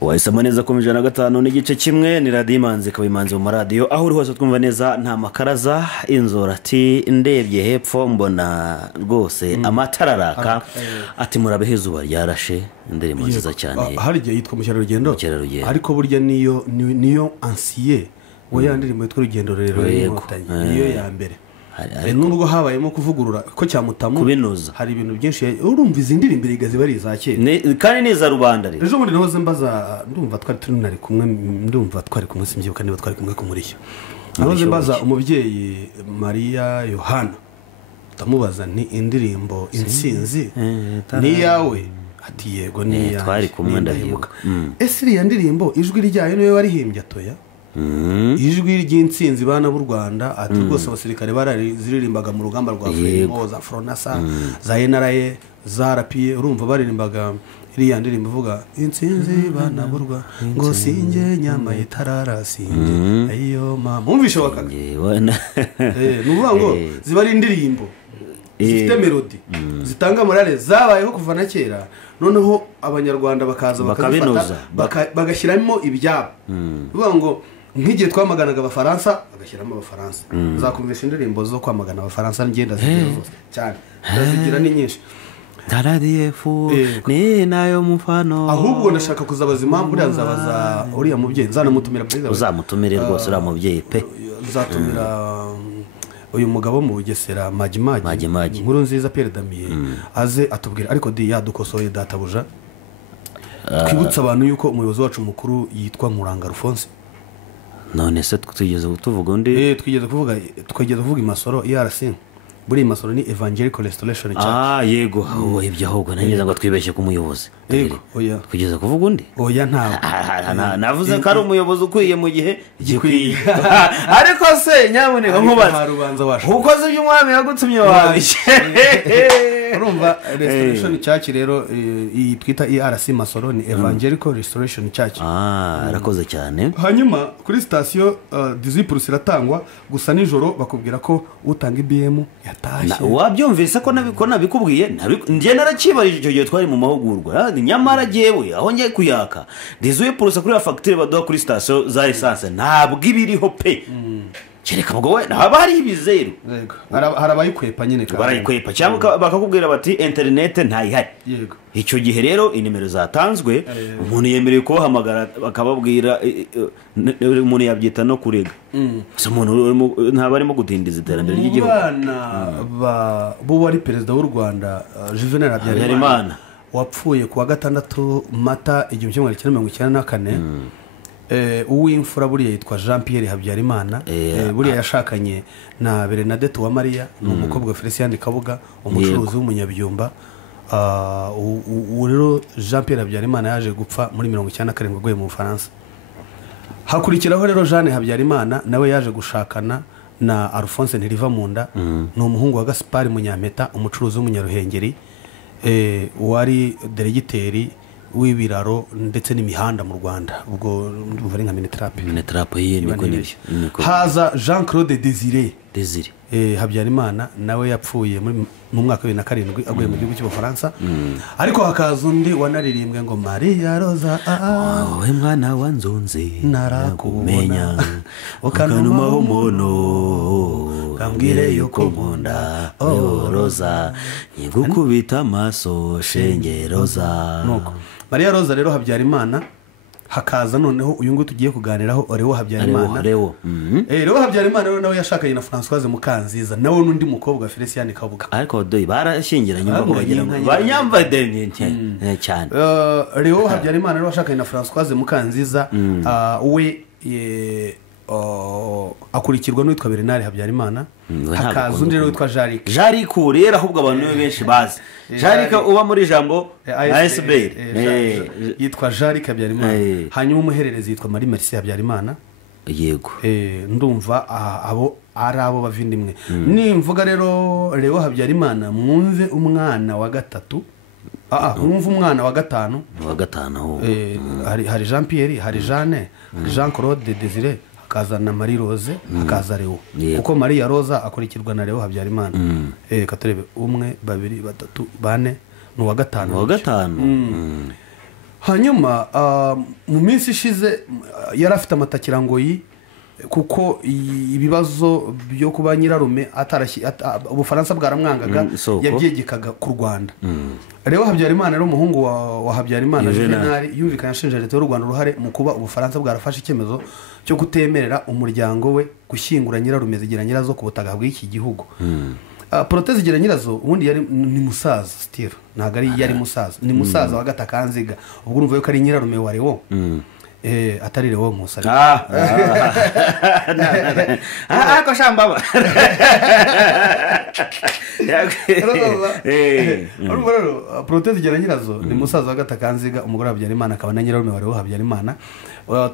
Wahisemo neza ku 105 n'igice kimwe ni Radio Imanzi kabimanzi mu radio aho uri hose twumva neza nta makaraza inzora ati ndebye hepfo mbona rwose amatararaka ati murabehe zuba ryarashe indirimbo nziza cyane hari igihe yitwa Mucyararugendo ariko burya niyo ancier we yandirimbo yitwa Rugendo rero niyo ya mbere nubwo habayemo kuvugurura ko cyamutamu kubinoza hari ibintu byinshi urumva izindi ndirimbo igazi bari za kera kandi neza rubanda rero ejo muri nahoze mbaza ndumva twari tunari kumwe ndumva twari kumwe simbyuka niba twari kumwe kumuriyo nahoze mbaza umubyeyi Maria Yohana tamubaza ni indirimbo Intsinzi ni yawe ati yego ni ya twari kumwe ndahibuka ese iriya ndirimbo ijwi ryayo niwe warihimbye atoya ijwi ry'Intsinzi bana b'u Rwanda ati rwose abasirikare baraziririmbaga mu rugamba rwa Fremo za Fronasa za NRA za RPA urumva baririmbaga iriya ndirimbo ivuga Intsinzi bana b'u Rwanda ngo singe nyama itarara singe ayo mama umvishe wakaga nuvuga ngo ziba ari indirimbo zifite melody zitanga morale zabayeho kuva na kera noneho abanyarwanda bakaza bakabinoza bagashyiramo ibyabo uvuga ngo nk'igihe twamaganaga abafaransa bagashyiramo abafaransa zakumvisha indirimbo zo kwamagana abafaransa ngenda zigira cyane zigira ni nyinshi Taradiyefu ni nayo mufano ahubwo ndashaka kuzabaza impamvu nzabaza uriya mubyeyi nzanamutumira perezida uzamutumire rwose uriya mubyeyi pe uzatumira uyu mugabo mu Bugesera Majimaji inkuru nziza Pierre Damien aze atubwira ariko di yadukosoye databuja twibutsa abantu yuko umuyobozi wacu mukuru yitwa Nkuranga Alphonse none se twigeze tuvuga undi twigeze kuvuga imasoro ERC buri masoro ni Evangelical Restoration Church yego ibyo ahubwo nanyeza ngo twibeshye ku muyobozi oya twigeze kuvuga undi oya navuze ko ari umuyobozi ukwiye mu gihe gikwiye ariko se nyaboneka nkubaza ukoze iby'umwami yagutumye wawe urumva Restoration Church rero twita ERC masoro ni Evangelical Restoration Church arakoze cyane hanyuma kuri station Disciples iratangwa gusa nijoro bakubwira ko utanga IBM yatashye wabyumvise ko nabikubwiye ngiye narakibarije icyo gihe twari mu mahugurwa nyamara jewe aho ngiye kuyaka Disciples kuri facture baduha kuri station za essence ntabwo ibiriho pe kereka ubwo we nabari ibizeru yego harabayikwepa nyine barayikwepa cyangwa bakakubwira bati internet ntayihari yego icyo gihe rero inimero zatanzwe umuntu yemerewe kubahamagara bakababwira umuntu yabyita no kurega so umuntu ntabarimo gutindiza iterambere ry'igihugu bo wari perezida w'u Rwanda Juvenal Habyarimana wapfuye kuwa 6 Mata 1994 uw'imfura buriya yitwa Jean Pierre Habyarimana buriya yashakanye na Bernadette wa Maria n'umukobwa Felician Kabuga umucuruzi w'umunyabyumba rero Jean Pierre Habyarimana yaje gupfa muri 1997 aguye mu Bufaransa hakurikiraho rero Jeanne Habyarimana nawe yaje gushakana na Alphonse Ntirivamunda ni umuhungu wa Gaspard Munyampeta umucuruzi w'umunyaruhengeri wari delegiteri w'ibiraro ndetse n'imihanda mu Rwanda ubwo ndumva ari nka Minetrape niko nibyo haza Jean Claude Désiré Habyarimana nawe yapfuye mu mwaka wa 2007 aguye mu gihugu cy'Ubufaransa ariko hakaza undi wanaririmbwe ngo Maria Rosa we mwana wanzonze narakumenya ukanuma umuntu kambwire yuko nkunda Rosa nyigukubita amaso shenge Rosa nuko Maria Rosa rero Habyarimana hakaza noneho uyu ngo tugiye kuganiraho Leo Habyarimana Leo Habyarimana rero nawe yashakanye na Françoise Mukanziza nawe n'undi mukobwa Felician Kabuga ariko doyi barashingiranye ngo bagira ngo banyamba cyane Leo Habyarimana rero yashakanye na Françoise Mukanziza we akurikirwa n'uwitwa Bernard Habyarimana hakaza undi rero witwa Jaric rero ahubwo abantu benshi bazi Jaric uba muri jambo ASBR yitwa Jaric Habyarimana hanyuma umuhererezi yitwa Marie Merci Habyarimana yego ndumva abo ari abo bavindimwe nimvuga rero Leo Habyarimana mwumve umwana wa gatatu mwumve umwana wa gatanu hari Jean Pierre hari Jeanne Jean Claude Désiré akazana Marie Rose akaza Leo kuko Maria Rosa akurikirwa na Leo Habyarimana katurebe 1 2 3 4 n'uwa gatanu hanyuma mu minsi ishize yari afite amatakirangoyi kuko ibibazo byo kuba nyirarume ubufaransa bwaramwangaga yabyegekaga ku Rwanda. rero Habyarimana rero umuhungu wa Habyarimana Juvenal yumvikanye ashinja leta y'u Rwanda uruhare mu kuba ubufaransa bwarafashe icyemezo cyo gutemerera umuryango we gushyingura nyirarume Zigira Nyirazo ku butaka bw'iki gihugu. Protais Zigira Nyirazo ubundi ni musaza still ntago ari yari musaza, ni musaza wa Gatakanziga, ubwo urumva yuko ari nyirarume wa Lewo atari Lewo Nkusi ako shambaba Protais Zigira Nyirazo ni musaza wa Gatakanziga, umugore wa Habyarimana akaba na nyirarume wa Lewo Habyarimana.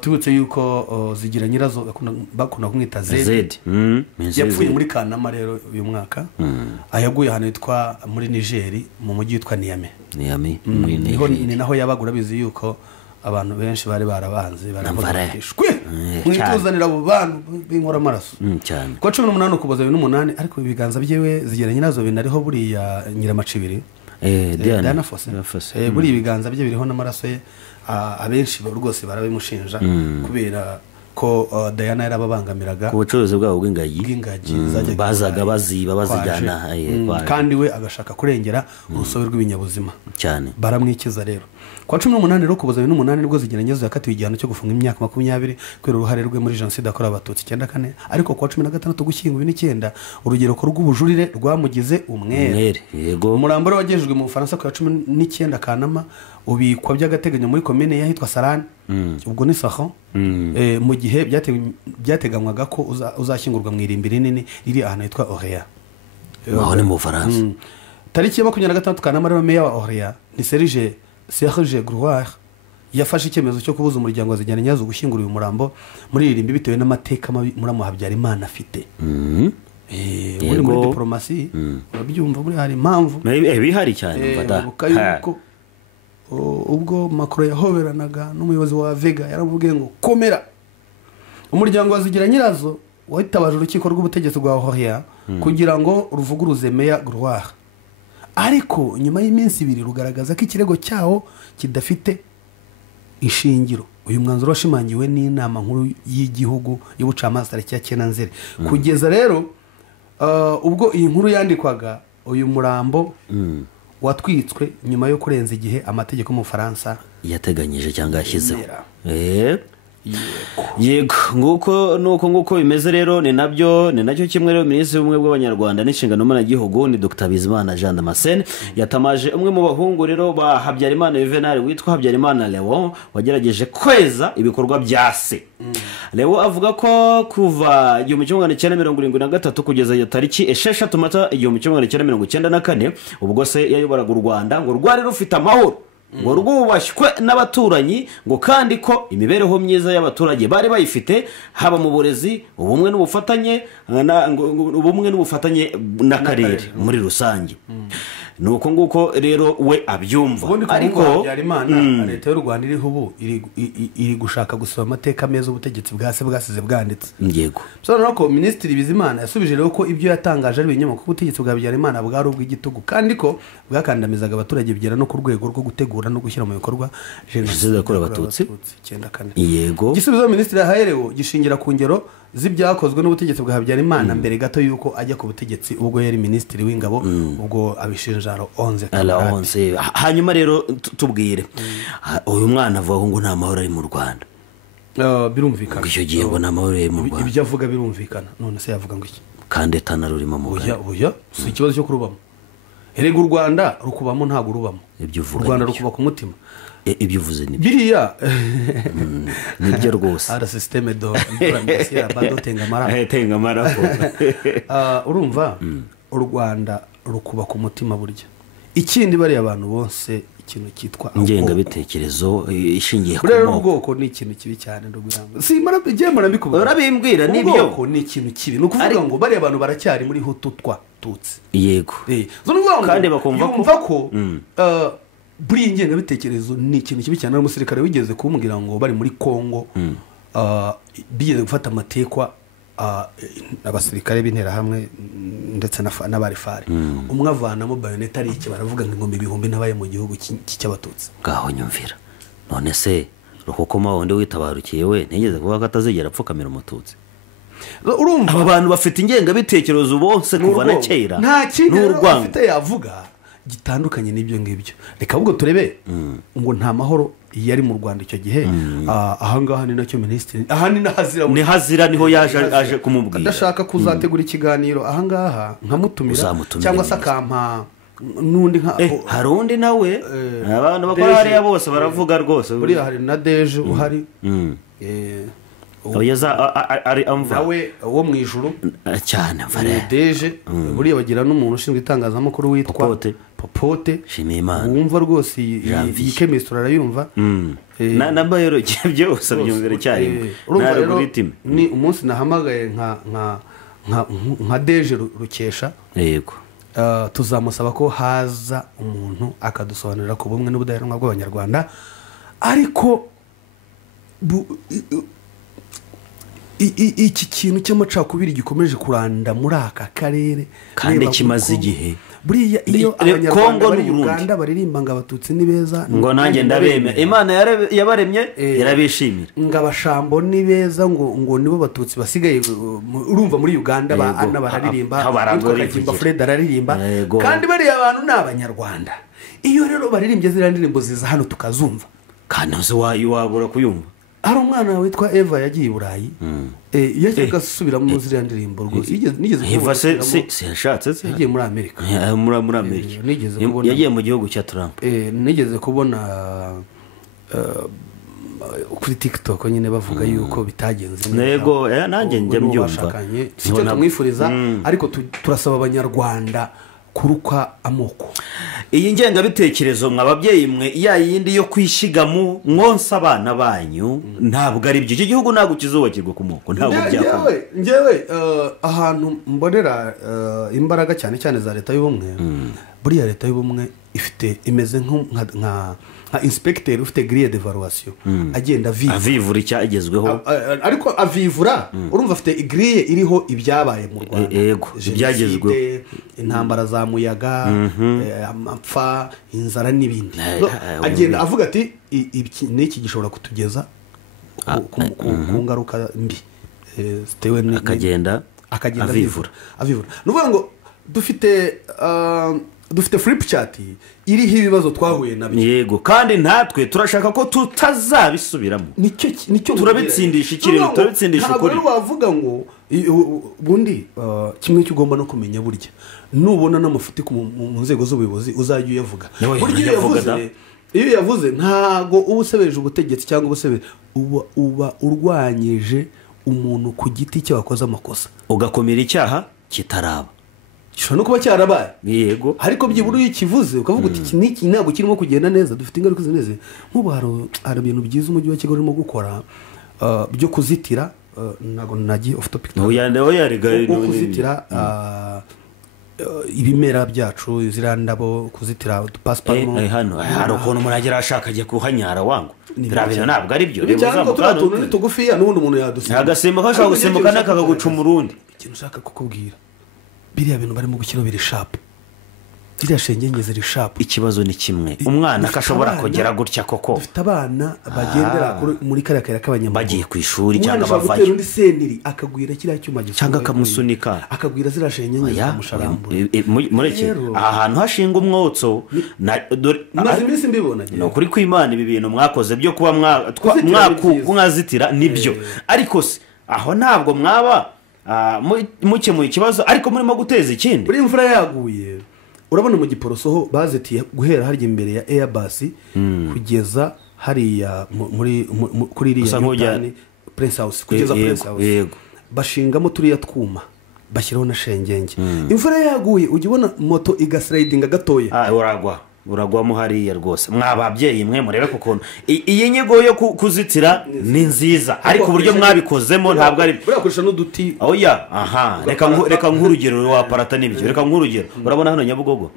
Tubutse yuko Zigira Nyirazo bakunda kumwita Zed yapfuye muri Kanama rero uyu mwaka, ayaguye ahantu hitwa muri Niger mu mujyi witwa Niamey. Ni naho yabagura bizi yuko abantu benshi bari barabanze barabashwe mwituzanira abo bantu b'inkora amaraso cyane kwa 18 ukuboza 2008, ariko ibiganza byewe Zigira Nyirazo binariho buriya Nyiramacibiri Diana Fosse buri ibiganza bye biriho n'amaraso ye. Abenshi rwose barabimushinja kubera ko Diana yarababangamiraga ku bucuruzi bwabo bw'ingagi bazaga baziba bazijyana kandi we agashaka kurengera urusobe rw'ibinyabuzima cyane. Baramwikiza rero kwa 18 rero kuboza 2008 nibwo Zigira Nyirazo yakatiwe igihano cyo gufunga imyaka 20 kubera uruhare rwe muri jenoside yakorewe abatutsi 94, ariko kwa 16 gushyingo 2009 urugereko rw'ubujurire rwamugize umwere. Yego umurambo wagejejwe mu Bufaransa kwa 19 Kanama ubikwa by'agateganyo muri commune yahitwa Sarane ubwo ni Saho mu gihe byateganywaga ko uzashyingurwa mu irimbi rinini riri ahantu hitwa Orléans aho ni mu Bufaransa. Tariki ya 26 Kanama rero meya wa Orléans ni Serge Grouard yafashe icyemezo cyo kubuza umuryango wa Zigira Nyirazo gushyingura uyu murambo muri irimbi bitewe n'amateka muri Habyarimana afite. Muri diplomasi urabyumva muri hari impamvu bihari cyane mfata ubwo Macron yahoberanaga n'umuyobozi wa Vega yaravugiye ngo komera. Umuryango wa Zigira Nyirazo wahitabaje urukiko rw'ubutegetsi rwa Orléans kugira ngo ruvuguruze meya Grouard, ariko nyuma y'iminsi 2 rugaragaza ko ikirego cyawo kidafite ishingiro. Uyu mwanzuro washimangiwe n'inama nkuru y'igihugu y'ubucamanza tariki ya 9 Nzeri. Kugeza rero ubwo iyi nkuru yandikwaga uyu murambo watwitswe nyuma yo kurenza igihe amategeko mu Faransa yateganyije cyangwa yashyizeho. Yego nguko bimeze rero ni nacyo kimwe rero Minisitiri w'Ubumwe bw'Abanyarwanda n'inshingano mboneragihugu ni Dr Bizimana Jean Damascene yatamaje umwe mu bahungu rero ba Habyarimana Juvenal witwa Habyarimana Lewo wagerageje kweza ibikorwa bya se. Lewo avuga ko kuva 1973 kugeza tariki 6 Mata 1994 ubwo se yayoboraga u Rwanda ngo rwari rufite amahoro ngo rwubashywe n'abaturanyi ngo kandi ko imibereho myiza y'abaturage bari bayifite haba mu burezi ubumwe n'ubufatanye n'akarere muri rusange. Nuko nguko rero we abyumva, ariko Habyarimana leta y'u Rwanda iriho ubu iri gushaka gusaba amateka meza ubutegetsi bwasize bwanditse. Yego sobanura ko Minisitiri Bizimana yasubije rero ko ibyo yatangaje ari ibinyoma, ko ubutegetsi bwa Habyarimana bwari ubw'igitugu kandi ko bwakandamizaga abaturage bigera no ku rwego rwo gutegura no gushyira mu bikorwa jenoside yakorewe abatutsi 94. Yego igisubizo Minisitiri yahayerewe gishingira ku ngero z'ibyakozwe n'ubutegetsi bwa Habyarimana mbere gato yuko ajya ku butegetsi ubwo yari Minisitiri w'Ingabo ubwo abishinja Ronze. Hanyuma rero tubwire uyu mwana avuga ngo nta mahoro ari mu Rwanda. Birumvikana icyo gihe ngo nta mahoro ari mu Rwanda. Ibyo avuga birumvikana, none se yavuga ngo iki kandi tanarurimo mu Rwanda. Oya si ikibazo cyo kurubamo. Erega u Rwanda rukubamo ntago urubamo. Ibyo uvuga u Rwanda rukuba ku mutima. Ibyo uvuze ni biriya nibyo rwose. Ara systeme do ya tenga marapo. Urumva u Rwanda rukuba ku mutima burya. Ikindi bari abantu bose ikintu cyitwa ngenga bitekerezo ishingiye ku bwoko ni ikintu kibi cyane nduguramba. Si mara mbikubwira. Urabimbwira nibyo ko ni ikintu kibi. No kuvuga ngo bari abantu baracyari muri hututwa tutsi. Yego. Kandi bakumva ko buri ngenga bitekerezo ni ikintu kibi cyane. Umusirikare wigeze kumbwira ngo bari muri Kongo bigeze gufata amatekwa abasirikare b'intera hamwe ndetse n'abarifari umwe avanamo bayoneta ari iki baravuga ngo ingombe ibihumbi nabaye mu gihugu cy'abatutsi. Ngaho nyumvira none se rukokoma wundi witabarukiye we ntigeze kuvuga ko atazigera apfukamira umututsi. urumva aba bantu bafite ingengabitekerezo bose kuva na kera nta kindi afite yavuga gitandukanye n'ibyo ngibyo. reka ahubwo turebe ngo nta mahoro yari mu Rwanda icyo gihe. ahangaha ni nacyo minisitiri aha ni hazira niho yaje kumubwira adashaka kuzategura ikiganiro ahangaha nkamutumira cyangwa se akampa n'undi hari undi nawe abantu bakora hariya bose baravuga rwose. buriya hari na Deje uhari ari amva nawe wo mu ijuru cyane mvare Deje buriya bagira n'umuntu ushinzwe itangazamakuru witwa Popote wumva rwose iyi chemistry arayumva na biology byose byumvira cyane na algorithm. ni umunsi nahamagaye nka Deje Rukesha yego tuzamusaba ko haza umuntu akadusobanurira ku bumwe n'ubudaheranwa bw'abanyarwanda ariko iki kintu cy'amacakubiri gikomeje kuranda muri aka karere kandi kimaze igihe. buriya iyo abanyarwanda bari Uganda baririmba ngo abatutsi ni beza ngo nanjye ndabemera Imana yabaremye yarabishimira ngo abashambo ni beza ngo nibo batutsi basigaye. urumva muri Uganda abana bararirimba Kagimba Fred araririmba kandi bariya abantu ni abanyarwanda. iyo rero baririmbye ziriya ndirimbo ziza hano tukazumva kandi uzi wabura kuyumva. hari umwana witwa Eva yagiye i Burayi yajyaga asubira mu ziriya ndirimbo rwose. Eva se yashatse se yagiye muri Amerika yagiye mu gihugu cya Trump. nigeze kubona kuri TikTok nyine bavuga yuko bitagenze neza. Yego nanjye njya mbyumva sicyo tumwifuriza ariko turasaba abanyarwanda kuruka amoko. iyi ngengabitekerezo mw'ababyeyi mwe yindi yo kwishigamo mwonsa abana banyu ntabwo ari byo. iki gihugu ntabwo kizubakirwa ku moko ntabwo byakora. njyewe ahantu mbonera imbaraga cyane cyane za leta y'ubumwe buriya leta y'ubumwe imeze nka inspecteur ufite grille d'evaluation agenda avivura icyagezweho ariko avivura urumva afite grille iriho ibyabaye mu Rwanda yego ibyagezweho intambara za muyaga amapfa inzara n'ibindi agenda avuga ati iki gishobora kutugeza ku ngaruka mbi zitewe akagenda avivura nuvuga ngo dufite flip chat iriho ibibazo twahuye nabyo. yego kandi natwe turashaka ko tutazabisubiramo. nicyo turabitsindisha ikirere turabitsindisha ukuri. ntabwo wavuga ngo bundi kimwe cy'ugomba no kumenya burya nubona n'amafuti mu nzego z'ubuyobozi uzajya uyavuga. burya iyo yavuze ntago uba usebeje ubutegetsi cyangwa ubusebeje uba urwanyije umuntu ku giti cye wakoze amakosa ugakomera icyaha kitaraba gishobora no kuba cyarabaye. yego ariko byibura iyo kivuze ukavuga uti iki ntabwo kirimo kugenda neza dufite ingaruka zimeze nk'ubu hari ibintu byiza umujyi wa Kigali urimo gukora byo kuzitira ntabwo nagiye off topic kuzitira ibimera byacu ziriya ndabo kuzitira pasiparumu. hano hari ukuntu umuntu agera ashaka ajya kuhanyara wangu biriya ntabwo ari byo. cyangwa turiya tuntu ni tugufiya n'ubundi umuntu yadusimbuka agasimbuka ashobora gusimbuka n'akagaguca umurundi. ikintu ushaka kukubwira biriya bintu barimo gukira biri shapu ziriya shengenge ziri shapu. ikibazo ni kimwe umwana akashobora kugera gutya koko. dufite abana bagendera muri kariya kayira k'abanyamaguru bagiye ku ishuri cyangwa bavayo. umwana ashobora undi sentiri akagwira kiriya cyuma cyangwa akamusunika akagwira ziriya shengenge zikamusharambura. mureke aha hantu hashinga umwotso maze iminsi mbibona ni ukuri kw'Imana ibi bintu mwakoze byo kuba mwazitira nibyo ariko se aho ntabwo mwaba mukemuye ikibazo ariko murimo guteza ikindi. buri imvura yaguye urabona mu Giporoso bazitiye guhera harya imbere ya Airbus kugeza hariya kuri iriya Newton Prince House kugeza Prince House bashingamo turiya twuma bashyiraho na shengenge. imvura yaguye ujya ubona moto igaslidinga gatoya uragwamo hariya rwose. mwababyeyi mwe murebe kukuntu iyi nyigo yo kuzitira ni nziza ariko uburyo mwabikozemo ntabwo ari burakoresha n'uduti. oya reka nk'urugero waparata n'ibyo. reka nk'urugero urabona hano Nyabugogo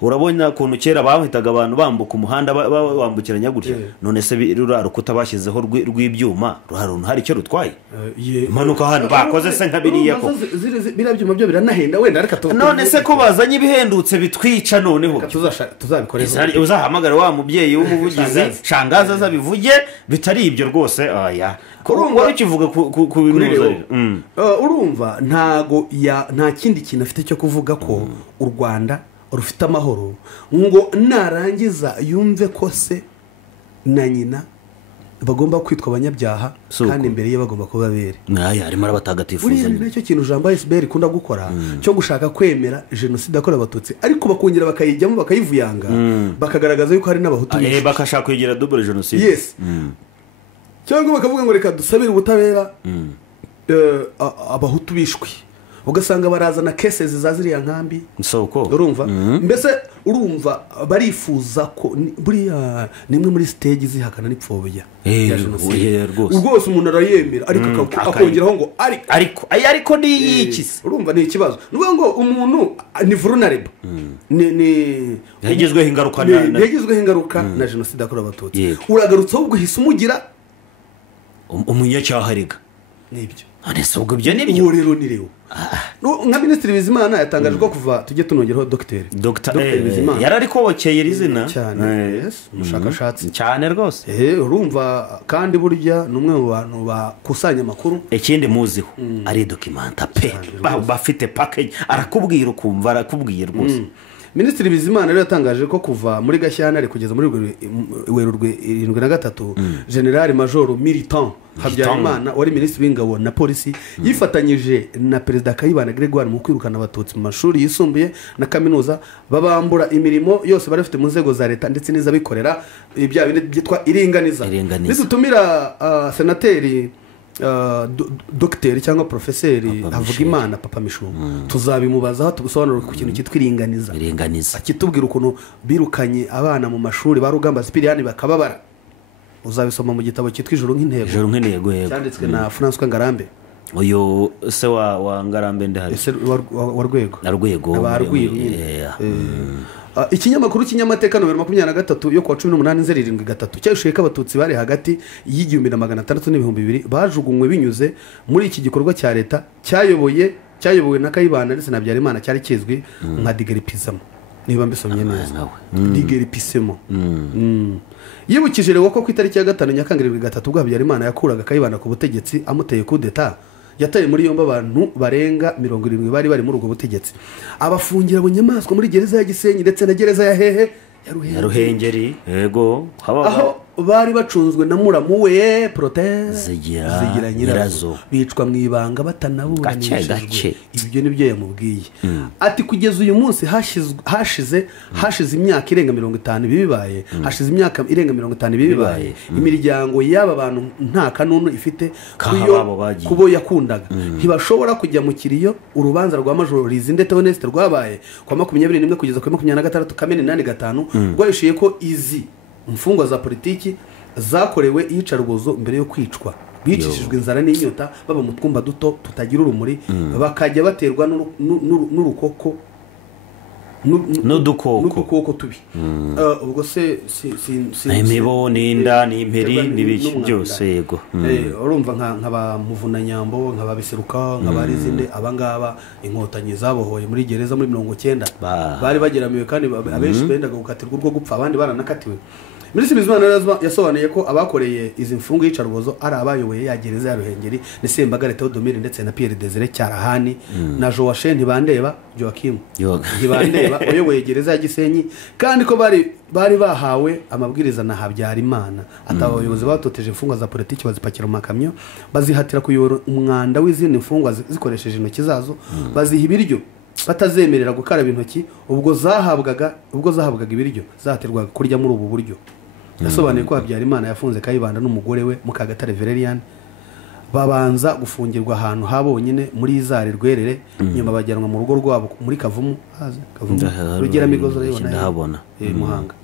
urabona ukuntu kera bahitaga abantu bambuka umuhanda bambukiranya gutya none se ruriya rukuta bashyizeho rw'ibyuma hari icyo rutwaye impanuka hano bakoze se nka biriya ko biriya byuma byo biranahenda wenda reka none se ko bazanye ibihendutse bitwica noneho uzabikore uzahamagara wa mubyeyi w'umuvugizi shangazi azabivuge bitari ibyo rwose aya wari ukivuga ku bintu urumva nta kindi kintu afite cyo kuvuga ko u Rwanda rufite amahoro ngo narangiza yumve ko se na nyina bagomba kwitwa abanyabyaha kandi imbere ye bagomba kuba bere harimo arabatagatifuza nicyo kintu Jean Baisbert ikunda gukora cyo gushaka kwemera jenoside yakorewe abatutsi ariko bakongera bakayijyamo bakayivuyanga bakagaragaza yuko hari n'abahutu bakashaka kuyigira double jenoside yes cyangwa bakavuga ngo reka dusabire ubutabera abahutu bishwe ugasanga barazana cases za ziriya nkambi urumva mbese urumva barifuza ko buriya nimwe muri stage zihakana n'ipfobya ya jenoside rwose umuntu arayemera ariko akongeraho ngo ariko ni yikise urumva ni ikibazo nuvuga ngo umuntu ni vulnerable ni yagizweho ingaruka na jenoside yakorewe abatutsi uragarutse ahubwo hise umugira umunyacyaha rega nibyo ubwo ibyo nibyo rero ni rero nka Minisitiri Bizimana yatangaje ko kuva tujye tunongeraho Dr Bizimana yararikobokeye izina cyane umushakashatsi cyane rwose urumva kandi burya ni umwe mu bantu bakusanya amakuru ikindi muziho ari documenta pe bafite package arakubwira ukumva arakubwiye rwose Minisitiri Bizimana rero yatangaje ko kuva muri Gashyantare kugeza muri Werurwe 73 General Major Militant Habyarimana wari minisitiri w'ingabo na polisi yifatanyije na Perezida Kayibanda Gregoire mu kwirukana abatutsi mu mashuri yisumbuye na kaminuza babambura imirimo yose bari bafite mu nzego za leta ndetse n'izabikorera ibya bindi byitwa iringaniza bidutumira senateri dogiteri cyangwa profeseri Havugimana Papa Mishumba tuzabimubazaho tugusobanurira ku kintu cyitwa iringaniza akitubwira ukuntu birukanye abana mu mashuri ba Rugamba Sipiriyani bakababara uzabisoma mu gitabo cyitwa Ijuru nk'intego cyanditswe na François Ngarambe uyu se wa Ngarambe ndahari ese wa Rwego abarwiru ikinyamakuru kinyamateka nomero 23 yo kwa 18 Nzeri 73 cyashuye ko abatutsi bari hagati y'igihumbi na 600 n'ibihumbi 200 bajugunywe binyuze muri iki gikorwa cya leta cyayobowe na Kayibanda ndetse na Habyarimana cyari kizwi nka digeripismo niba mbisomye neza digeripismo yibukije rero ko ku itariki ya 5 Nyakanga 2003 ubwo Habyarimana yakuraga Kayibanda ku butegetsi amuteye coup d'etat yataye muri yombi abantu barenga 70 bari muri ubwo butegetsi abafungira bunyamaswa muri gereza ya Gisenyi ndetse na gereza ya hehe ya Ruhengeri yego aho bari bacunzwe na muramu we Proteze Zigira Nyirazo bicwa mu ibanga batanaburanishijwe ibyo nibyo yamubwiye ati kugeza uyu munsi hashize imyaka irenga 50 bibibaye hashize imyaka irenga 50 bibibaye imiryango y'aba bantu nta kanunu ifite kubo yakundaga ntibashobora kujya mu kiriyo urubanza rwa Major Lizinde Theoneste rwabaye kwa 21 kugeza kwa 26 Kamena 85 rwayishiye ko izi imfungwa za politiki zakorewe iyicarubozo mbere yo kwicwa bicishijwe inzara n'inyota baba mu twumba duto tutagira urumuri bakajya baterwa n'urukoko n'udukoko tubi ubwo se imibo n'inda n'imperi n'ibiki byose yego urumva nk'aba Muvunanyambo nk'aba Biseruka nk'aba Rizinde abangaba inkotanyi zabohoye muri gereza muri 90 bari bageramiwe kandi abenshi bendaga gukatirwa urwo gupfa abandi baranakatiwe. Minisitiri Bizimana yasobanuye ko abakoreye izi mfungu y'icarubozo ari abayoboye ya gereza ya Ruhengeri ni Sembagare Theodomire ndetse na Pierre Desire Cyarahani na Joachim Ntibandeba Joachim Ntibandeba uyoboye gereza ya Gisenyi kandi ko bari bahawe amabwiriza na Habyarimana atabayobozi batoteje imfungwa za politiki bazipakira mu makamyo bazihatira kuyobora umwanda w'izindi mfungwa zikoresheje intoki zazo baziha ibiryo batazemerera gukaraba intoki ubwo zahabwaga ibiryo zaterwaga kurya muri ubu buryo. Yasobanuye ko Habyarimana yafunze Kayibanda n'umugore we Mukagatare Valerian babanza gufungirwa ahantu habonyine muri Izari Rwerere nyuma bajyanwa mu rugo rwabo muri Kavumu rugera migozo ndahabona Muhanga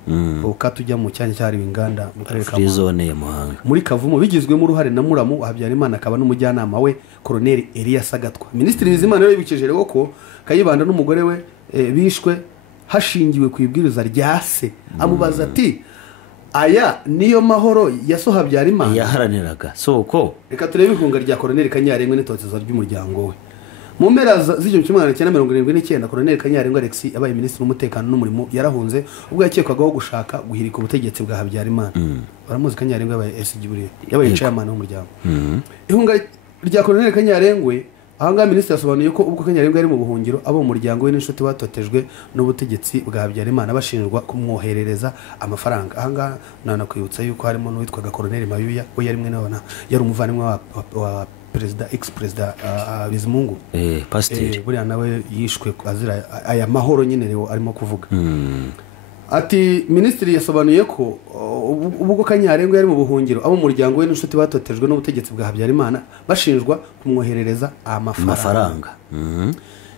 ukatujya mu cyanya cyari inganda mu karere ka zone ya Muhanga muri Kavumu bigizwemo uruhare na muramu Habyarimana akaba n'umujyanama we Colonel Elias Sagatwa. Minisitiri Bizimana yibukije rero ko Kayibanda n'umugore we bishwe hashingiwe ku ibwiriza rya se amubaza ati aya niyo mahoro yaso Habyarimana yaharaniraga soko reka turebe ihunga rya Colonel Kanyarengwe n'itotezo ry'umuryango we mu mpera z'igihumbi kimwe magana cyenda mirongo irindwi n'icyenda Colonel Kanyarengwa Alex yabaye minisitiri w'umutekano n'umurimo yarahunze ubwo yakekwagaho gushaka guhirika ubutegetsi bwa Habyarimana. Baramuzi Kanyarengwa yabaye SG buriya yabaye chairman w'umuryango. Ihunga rya Colonel Kanyarengwa ahangaha minisitiri yasobanuye ko ubwo Kanyarengwa yari mu buhungiro abo mu muryango we n'inshuti batotejwe n'ubutegetsi bwa Habyarimana bashinjwa kumwoherereza amafaranga. Ahangaha nanakwibutsa yuko harimo n'uwitwaga Colonel Mayuya we yari mwene wabona yari umuvandimwe wa perezida ex-perezida Bizimungu pasiteri buriya nawe yishwe azira aya mahoro nyine rero arimo kuvuga. Ati minisitiri yasobanuye ko ubwo Kanyarengwa yari mu buhungiro abo mu muryango we n'inshuti batotejwe n'ubutegetsi bwa Habyarimana bashinjwa kumwoherereza amafaranga.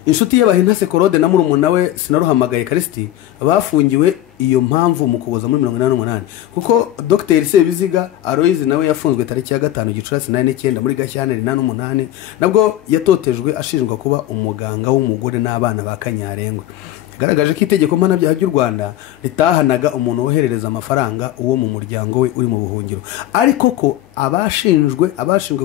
Inshuti ye Bahintase Korode na murumuna we Sinaruhamagaye Karisti bafungiwe iyo mpamvu mu kuboza muri 1988 kuko Dr Sebiziga Aloise nawe yafunzwe tariki ya 5 Gicurasi 1989 muri Gashyantare 88 nabwo yatotejwe ashinjwa kuba umuganga w'umugore n'abana ba Kanyarengwa. Garagaje ko itegeko mpanabyaha ry'u Rwanda litahanaga umuntu woherereza amafaranga uwo mu muryango we uri mu buhungiro, ariko ko abashinjwe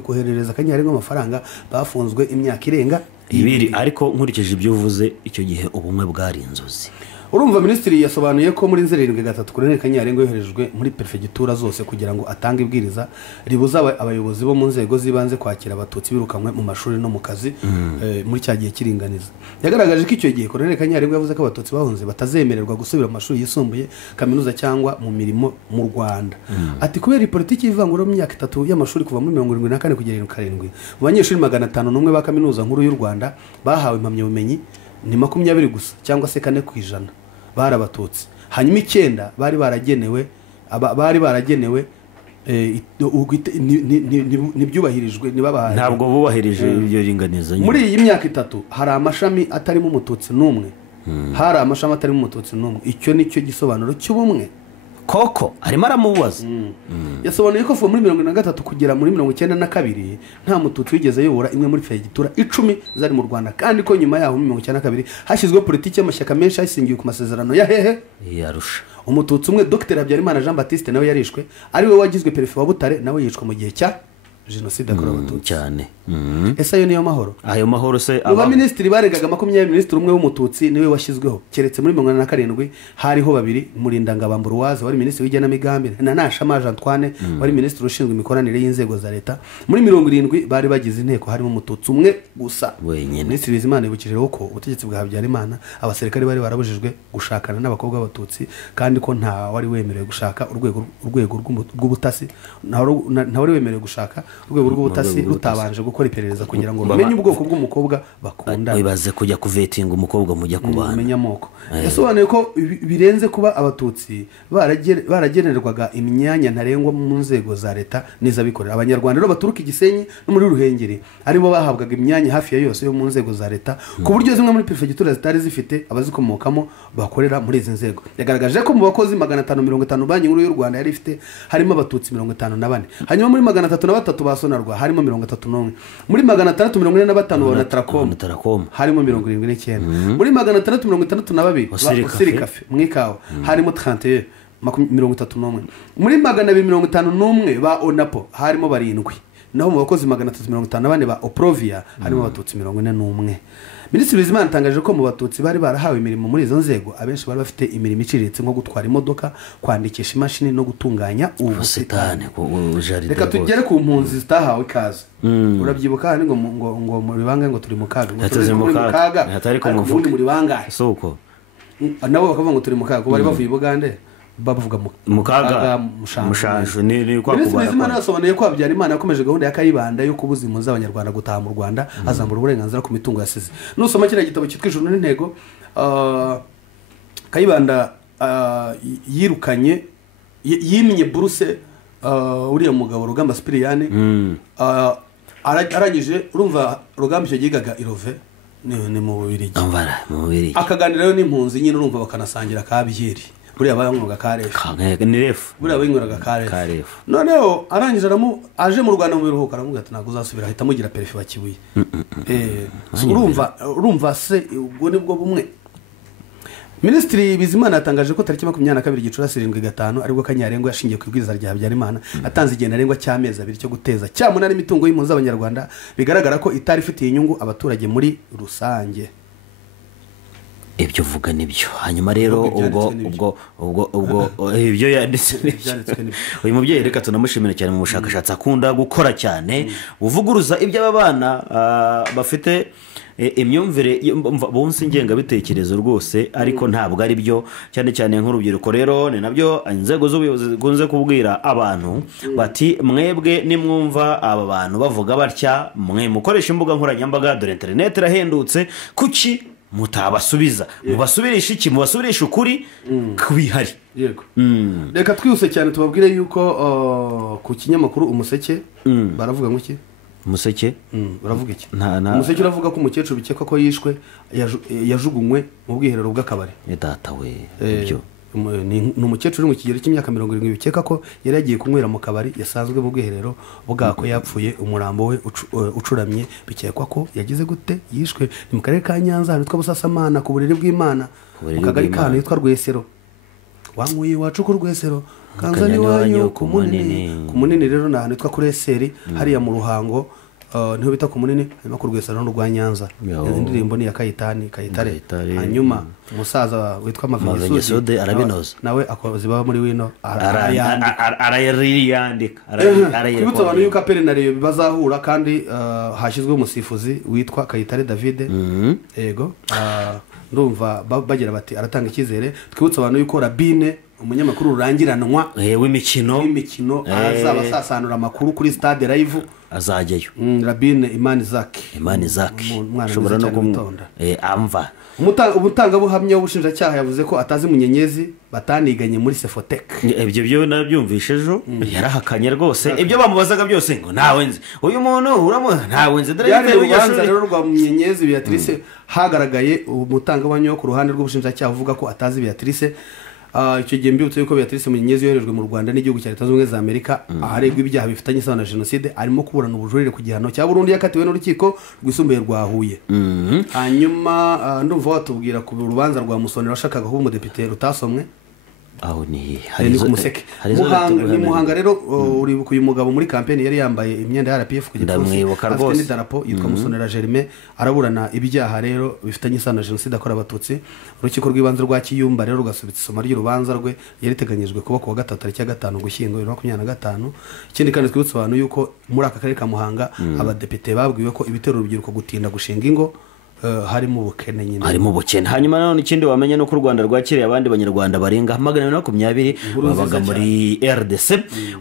koherereza Kanyarengwa amafaranga bafunzwe imyaka irenga ibiri. Ariko nkurikije ibyo uvuze icyo gihe ubumwe bwari inzozi. Urumva minisitiri yasobanuye ko muri 7 Colonel Kanyarengwa yoherejwe muri prefegitura zose kugira ngo atange ibwiriza ribuza abayobozi bo mu nzego zibanze kwakira abatutsi birukanwe mu mashuri no mu kazi muri cya gihe kiringaniza. Yagaragaje ko icyo gihe Colonel Kanyarengwa yavuze ko abatutsi bahunze batazemererwa gusubira mu mashuri yisumbuye, kaminuza cyangwa mu mirimo mu Rwanda. Ati kubera politiki y'ivangura mu myaka 3 y'amashuri kuva muri 74 kugera 77 mu banyeshuri 501 ba kaminuza nkuru y'u Rwanda bahawe impamyabumenyi ni 20 gusa cyangwa se 4% bari abatutsi, hanyuma 9 bari baragenewe nibyubahirijwe nibabahaye ntabwo bubahirije ibyo ringaniza. Muri iyi myaka 3 hari amashami atarimo umututsi n'umwe, hari amashami atarimo umututsi n'umwe. Icyo nicyo gisobanuro cy'ubumwe koko arimo aramubaza. Yasobanuye ko kuva muri 1993 kugera muri 1992 nta mututsi wigeze ayobora imwe muri fegitura 10 zari mu Rwanda, kandi ko nyuma yaho muri 1992 hashyizweho politiki y'amashyaka menshi asingiye ku masezerano ya hehe yarusha. Umututsi umwe Dr Habyarimana Jean Baptiste nawe yarishwe, ari we wagizwe perefe wa Butare, nawe yicwa mu gihe cya jenoside yakorewe abatutsi cyane. Ese ayo niyo mahoro? Ayo mahoro se aba minisitiri baregaga 20 minisitiri umwe w'umututsi niwe washyizweho, keretse muri 1987 hariho 2 Murindangabamba Ambroise wari minisitiri w'igenamigambi na Nashama Jean Antoine wari minisitiri ushinzwe imikoranire y'inzego za leta. Muri 70 bari bagize inteko harimo umututsi umwe gusa wenyine. Minisitiri Bizimana yibukirijeho ko ubutegetsi bwa Habyarimana abasirikare bari barabujijwe gushakana n'abakobwa b'abatutsi, kandi ko nta wari wemerewe gushaka urwego rw'ubutasi, nta wari wemerewe gushaka urwego rw'ubutasi rutabanje gukora iperereza kugira ngo bamenye ubwoko bw'umukobwa bakunda. Bibaze kujya kuvetinga umukobwa mujya kubana umenya amoko. Yasobanuye ko birenze kuba abatutsi baragenerwaga imyanya ntarengwa mu nzego za leta n'iz'abikorera. Abanyarwanda rero baturuka Igisenyi no muri Ruhengeri aribo bahabwaga imyanya hafi ya yose yo mu nzego za leta, ku buryo zimwe muri prefegitura zitari zifite abazikomokamo bakorera muri izi nzego. Yagaragaje ko mu bakozi 550 banki nkuru y'u Rwanda yari ifite harimo abatutsi 54, hanyuma muri 303 basonarwa harimo 31, muri 645 na Tracom harimo 79, muri 662 Basirikafe mwikawa harimo 31 muri 251 ba Onapo harimo 7, naho mu bakozi 354 ba Oprovia harimo abatutsi 41. Minisitiri Bizimana atangaje ko mu batutsi bari barahawe imirimo muri izo nzego abenshi bari bafite imirimo iciriritse nko gutwara imodoka, kwandikisha imashini no gutunganya ubusitani. Reka tugere ku mpunzi zitahawe ikaze. Urabyibuka hani ngo muri bangahe ngo turi mu kaga, ngo turi mu kaga atari ko muri bangahe soko nabo bakavuga ngo turi mu kaga, bari bavuye i Bugande bavuga mu kaga mushanjo ni kwa kubara. Bizimana yasobanuye ko Habyarimana yakomeje gahunda ya Kayibanda yo kubuza impunzi z'abanyarwanda gutaha mu Rwanda, azambura uburenganzira ku mitungo yasize. Nusoma kiriya gitabo cyitwa Ijuru n'Intego, Kayibanda yirukanye yimye buruse uriya mugabo Rugamba Spiriane, arangije urumva Rugamba icyo gigaga Irove ni mu Bubiligi, akaganirayo n'impunzi nyine urumva bakanasangira kabyeri buriya bayanywaga karefu ni refu, buriya bayanywaga karefu. Noneho arangije aje mu Rwanda mu biruhuko aramubwira ati ntabwo uzasubira, ahita amugira perefe wa Kibuye. Urumva se ubwo nibwo bumwe. Minisitiri Bizimana yatangaje ko tariki 22 Gicurasi 7/5 aribwo Kanyarengwa yashingiye ku ibwiriza rya Habyarimana atanze igihe ntarengwa cy'amezi 2 cyo guteza cyamunara n'imitungo y'impunzi z'Abanyarwanda bigaragara ko itari ifitiye inyungu abaturage muri rusange. Ibyo uvuga nibyo. Hanyuma rero ubwo ibyo yanditse uyu mubyeyi reka tunamushimira cyane mu bushakashatsi akunda gukora cyane uvuguruza ibyo abana bafite imyumvire bonse ngengabitekerezo rwose ariko ntabwo ari byo cyane cyane nk'urubyiruko. Rero ni nabyo inzego z'ubuyobozi zikunze kubwira abantu bati mwebwe nimwumva aba bantu bavuga batya mwe mukoresha imbuga nkoranyambaga dore internet irahendutse kuki mutabasubiza mubasubirisha iki mubasubirisha ukuri kubihari. Yego reka twihuse cyane tubabwire yuko ku kinyamakuru Umuseke baravuga ngo iki Umuseke baravuga iki Umuseke uravuga ko umukecuru bikeka ko yishwe yajugunywe mu bwiherero bw'akabari. Data we ibyo ni umukecuru uri mu kigero cy'imyaka 70 bikeka ko yari yagiye kunywera mu kabari yasanzwe mu bwiherero bwako yapfuye umurambo we ucuramye bikekwa ko yagize gute yishwe ni mu karere ka Nyanza ahantu twa Busasamana ku buriri bw'Imana mu kagari ka yitwa Rwesero wanguye wacu ku Rwesero kanzani wanyu ku munini rero na ahantu twa Kureseri hariya mu Ruhango niho bita ku munini hanyuma ku Rwesero no rwa Nyanza. Indirimbo ni ya Kayitare hanyuma umusaza witwa Mavenyesode arabinoza nawe akozi baba muri wino arayandika kwibutsa abantu yuko apere na Reyo bazahura kandi hashyizwe umusifuzi witwa Kayitare David. Yego ndumva bagira bati aratanga icyizere. Twibutsa abantu yuko Rabine umunyamakuru urangiranwa w'imikino azaba sasanura amakuru kuri Stade Live azajyayo. Rabine Imani Zaki ushobora no kumwitonda amva ubutangabuhamya w'ubushinjacyaha yavuze ko atazi Munyenyezi bataniganye muri Sefotec. Ibyo byo nabyumvishe ejo yarahakanye rwose ibyo bamubazaga byose ngo ntawe nzi uyu muntu uramubona ntawe nzi urubanza rero rwa Munyenyezi Beatrice hagaragaye umutangabuhamya wo ku ruhande rw'ubushinjacyaha uvuga ko atazi Beatrice. Icyo gihe mbibutse yuko Beatrice Munyenyezi yoherejwe mu Rwanda n'igihugu cya Leta Zunze Ubumwe za Amerika aharegwa ibyaha bifitanye isano na jenoside arimo kuburana ubujurire ku gihano cya burundu yakatiwe n'urukiko rwisumbuye rwa Huye. Hanyuma ndumva watubwira ku rubanza rwa Musonera washakaga kuba umudepite rutasomwe aho ni ku Museke Muhanga rero uribuka uyu mugabo muri campaign yari yambaye imyenda ya RPF ku gipfunsi afite n'idarapo yitwa Musonera Germain araburana ibyaha rero bifitanye isano na jenoside akora abatutsi. Urukiko rw'ibanze rwa Kiyumba rero rugasubitsa isoma ry'urubanza rwe yari teganyijwe kuba ku wa 3 tariki ya 5 Ugushyingo 2025. Ikindi kandi twibutsa abantu yuko muri aka karere ka Muhanga abadepite babwiwe ko ibitero urubyiruko gutinda gushinga ingo harimo ubukene nyine harimo ubukene. Hanyuma none ikindi wamenye no ku Rwanda rwakiriye abandi banyarwanda barenga 220 babaga muri RDC.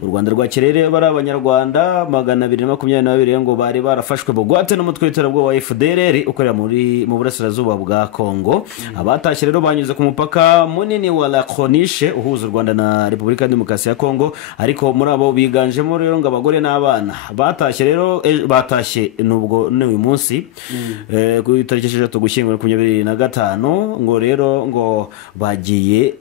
U Rwanda rwakiriye bari abanyarwanda 222 ngo bari barafashwe bugwate n'umutwe w'iterabwoba wa FDLR ukorera mu burasirazuba bwa Kongo. Abatashye rero banyuze ku mupaka munini wa La Corniche uhuza u Rwanda na Repubulika ya Demokarasi ya Kongo ariko muri abo biganjemo rero ngo abagore n'abana batashye rero batashye nubwo n'uyu munsi tariki 6 Ugushyingo 2025 ngo rero ngo bagiye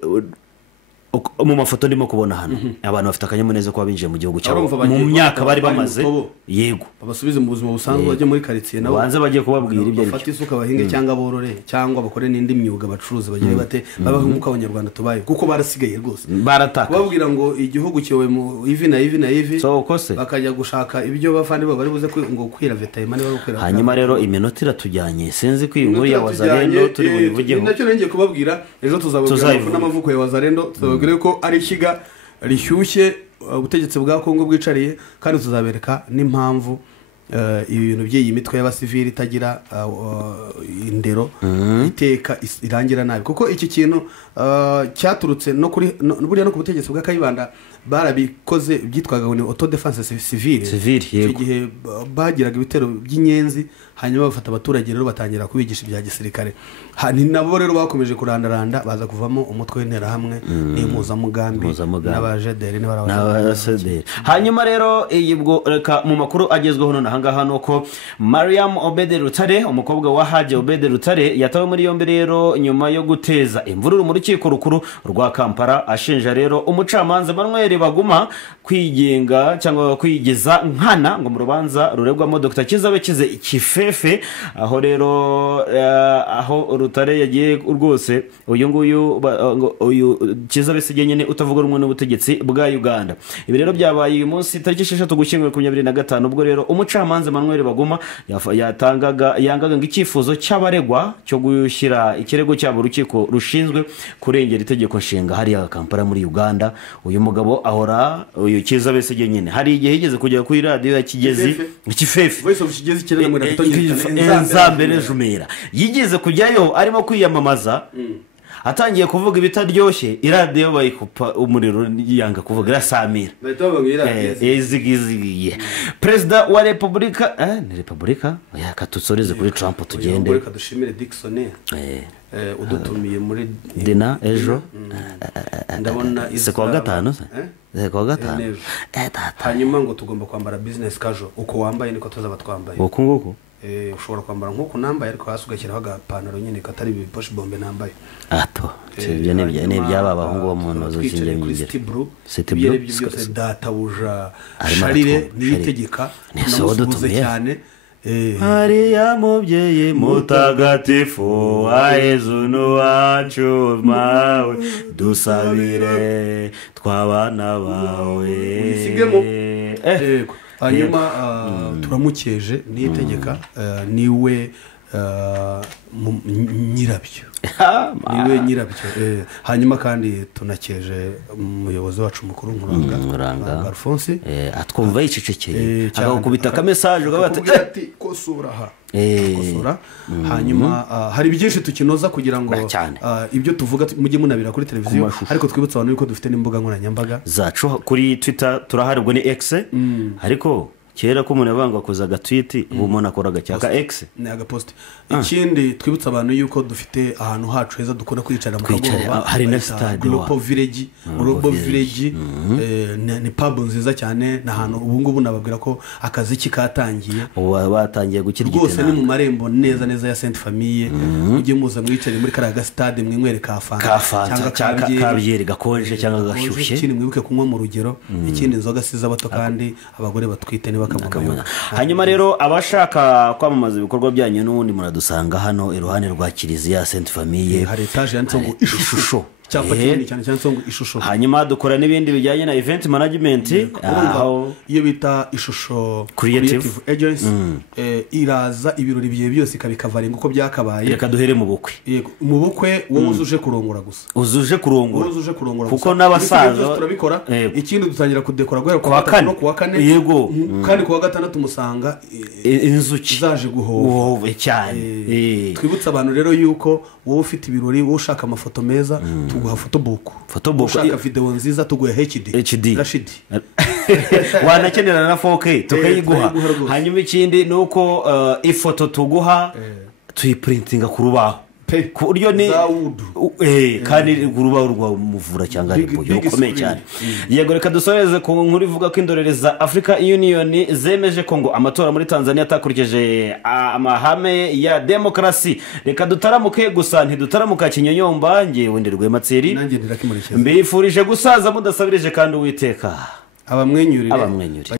mu mafoto ndimo kubona hano abantu bafite akanyamuneza ko babinjiye mu gihugu cyabo mu myaka bari bamaze. Yego babasubize mu buzima busanzwe bajye muri quartier nabo banze bagiye kubabwira ibyo ari bafite isuka bahinge cyangwa borore cyangwa bakore n'indi myuga bacuruza bagiye bate babaho nk'uko abanyarwanda tubaye kuko barasigaye rwose barataka babwira ngo igihugu cyewe mu ivi na ivi so kose bakajya gushaka ibyo bafandi bari buze ngo kwira vetayimani bari kwira. Hanyuma rero iminota iratujyanye sinzi ko inkuru ya Wazalendo turi bubivugeho nacyo ngiye kubabwira ejo tuzababwira n'amavuko ya Wazalendo tuzababwira ko ari shiga rishyushye ubutegetsi bwa Kongo bwicariye kandi tuzabereka n'impamvu ibintu by'iyi mitwe y'abasivili itagira indero iteka irangira nabi kuko iki kintu cyaturutse no kuri buriya no ku butegetsi bwa Kayibanda barabikoze byitwaga ngo ni auto defense civile igihe bagiraga ibitero by'inyenzi hanyuma bafata abaturage rero batangira kubigisha ibya gisirikare. Ni nabo rero bakomeje kurandaranda baza kuvamo umutwe w'intera hamwe n'impuzamugambi n'abajederi n'abasederi. Hanyuma rero yibwo reka mu makuru agezweho none ahangaha nuko Mariam Obede Rutare umukobwa wa Haje Obede Rutare yatawe muri yombi rero nyuma yo guteza imvururu mu rukiko rukuru rwa Kampala ashinja rero umucamanza Manuel Manuel Baguma kwigenga cyangwa kwigeza nkana ngo mu rubanza ruregwamo Dr Kiza Bekize Kifefe aho rero aho Rutare yagiye rwose uyu nguyu uyu Kiza Besigye nyine utavuga rumwe n'ubutegetsi bwa Uganda. Ibi rero byabaye uyu munsi tariki 6 Ugushyingo 2025 ubwo rero umucamanza Manuel Baguma yangaga icyifuzo cy'abaregwa cyo gushyira ikirego cyabo urukiko rushinzwe kurengera itegeko nshinga hariya Kampala muri Uganda. Uyu mugabo ahora uyu Kiza Besigye nyine hari igihe yigeze kujya kuri radio ya Kigezi Kifefe voice of Kigezi kirere muri Nzambere Jumera yigeze kujyayo arimo kwiyamamaza atangiye kuvuga ibitaryoshye iradiyo bayikupa umuriro yanga kuvuga irasamira ezigizigiye Perezida wa Repubulika ni Repubulika yakatutsoreze kuri Trump tugende reka dushimire Dickson udutumiye muri dina ejo ndabona ise kwa gatano hanyuma ngo tugomba kwambara business casual uko wambaye niko tuzaba twambaye uko nguko ushobora kwambara nk'uko nambaye ariko hasi ugashyiraho agapantaro nyine katari ibiposhi bombe nambaye ato ibyo ni by'abahungu bo mu ntozo z'ingengengere City Blue byose databuja Sharire niyitegeka namusubize cyane Maria mubyeyi mutagatifu ahezunu wacu mawe dusabire twabana bawe isigemo hanyuma turamukeje niyitegeka niwe nyirabyo niwe nyirabyo hanyuma kandi tunakeje umuyobozi wacu mukuru Nkuranga Alphonse atwumva yicecekeye akakubita ka message ati kosura kosura hanyuma hari byinshi tukinoza kugira ngo ibyo tuvuga mujye munabira kuri televiziyo ariko twibutsa abantu yuko dufite n'imbuga nkoranyambaga zacu kuri Twitter turaharibwo ni X ariko kera ko umuntu yabanga kuzaga tweet umuntu akoraga cyaka X ni agapost ikindi twibutsa abantu yuko dufite ahantu hacu heza dukora kwicara mu kagoroba hari na stade Global Village ni pub nziza cyane na ahantu ubu ngubu nababwira ko akazi katangiye batangiye gukirigita rwose ni mu marembo neza ya Sainte Famille ujye muza mwicare muri karaga stade mwinywere kafanta cyangwa kabyeri gakonje cyangwa gashyushye ikindi mwibuke kunywa mu rugero ikindi inzoga siza bato kandi abagore batwite ni hanyuma rero abashaka kwamamaza ibikorwa byanyu n'ubundi muradusanga hano iruhande rwa Kiliziya Sainte Famille hari etage yanditseho ngo ishusho cyapa kinini cyane cyanditseho ngo ishusho hanyuma dukora n'ibindi bijyanye na event management iyo bita ishusho creative agency iraza ibirori biye byose ikabikavaringa uko byakabaye reka duhere mu bukwe mu bukwe wowe uzuje kurongora gusa uzuje kurongora kuko n'abasaza turabikora ikindi dutangira kudekora guhera ku wa kane yego kandi ku wa gatandatu musanga inzuki zaje guhova cyane twibutsa abantu rero yuko wowe ufite ibirori wowe ushaka amafoto meza tuguha fotobook ushaka video nziza tuguha HD Rashid wanakenera na 4K tukayiguha hanyuma ikindi nuko ifoto tuguha tuyiprintinga ku rubaho ku buryo ni kandi urubaho rwa muvura cyangwa aripo yokomeye cyane yego reka dusoreze ku nkuru ivuga ko indorereza Africa Union zemeje ko ngo amatora muri Tanzania atakurikije amahame ya demokrasi. Reka dutaramuke gusa ntidutaramuka kinyonyomba ngewe ndirwe Matseri mbifurije gusaza mudasabirije kandi Uwiteka abamwenyurire